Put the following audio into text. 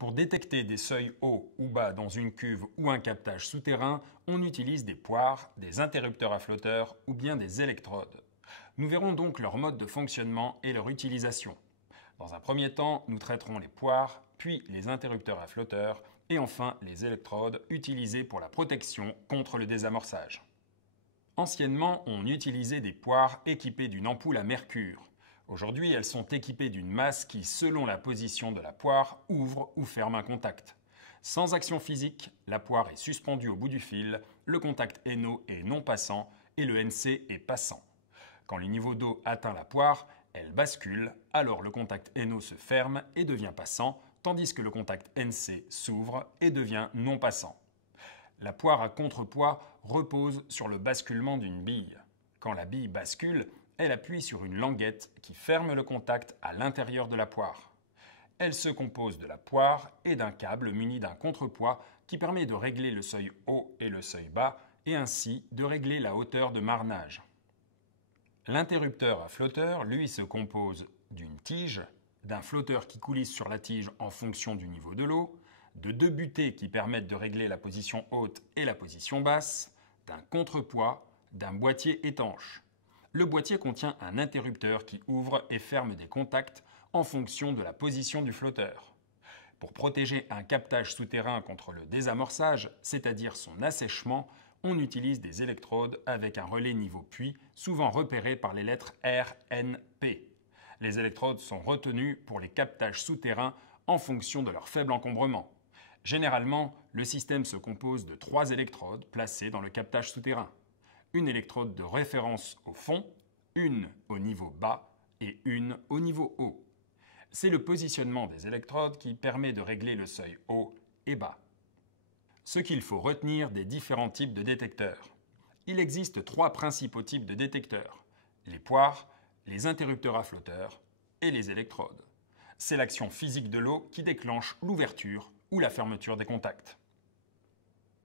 Pour détecter des seuils hauts ou bas dans une cuve ou un captage souterrain, on utilise des poires, des interrupteurs à flotteurs ou bien des électrodes. Nous verrons donc leur mode de fonctionnement et leur utilisation. Dans un premier temps, nous traiterons les poires, puis les interrupteurs à flotteurs et enfin les électrodes utilisées pour la protection contre le désamorçage. Anciennement, on utilisait des poires équipées d'une ampoule à mercure. Aujourd'hui, elles sont équipées d'une masse qui, selon la position de la poire, ouvre ou ferme un contact. Sans action physique, la poire est suspendue au bout du fil, le contact NO est non passant et le NC est passant. Quand le niveau d'eau atteint la poire, elle bascule, alors le contact NO se ferme et devient passant, tandis que le contact NC s'ouvre et devient non passant. La poire à contrepoids repose sur le basculement d'une bille. Quand la bille bascule, elle appuie sur une languette qui ferme le contact à l'intérieur de la poire. Elle se compose de la poire et d'un câble muni d'un contrepoids qui permet de régler le seuil haut et le seuil bas et ainsi de régler la hauteur de marnage. L'interrupteur à flotteur, lui, se compose d'une tige, d'un flotteur qui coulisse sur la tige en fonction du niveau de l'eau, de deux butées qui permettent de régler la position haute et la position basse, d'un contrepoids, d'un boîtier étanche. Le boîtier contient un interrupteur qui ouvre et ferme des contacts en fonction de la position du flotteur. Pour protéger un captage souterrain contre le désamorçage, c'est-à-dire son assèchement, on utilise des électrodes avec un relais niveau puits, souvent repéré par les lettres R, N, P. Les électrodes sont retenues pour les captages souterrains en fonction de leur faible encombrement. Généralement, le système se compose de 3 électrodes placées dans le captage souterrain. Une électrode de référence au fond, une au niveau bas et une au niveau haut. C'est le positionnement des électrodes qui permet de régler le seuil haut et bas. Ce qu'il faut retenir des différents types de détecteurs. Il existe 3 principaux types de détecteurs: les poires, les interrupteurs à flotteurs et les électrodes. C'est l'action physique de l'eau qui déclenche l'ouverture ou la fermeture des contacts.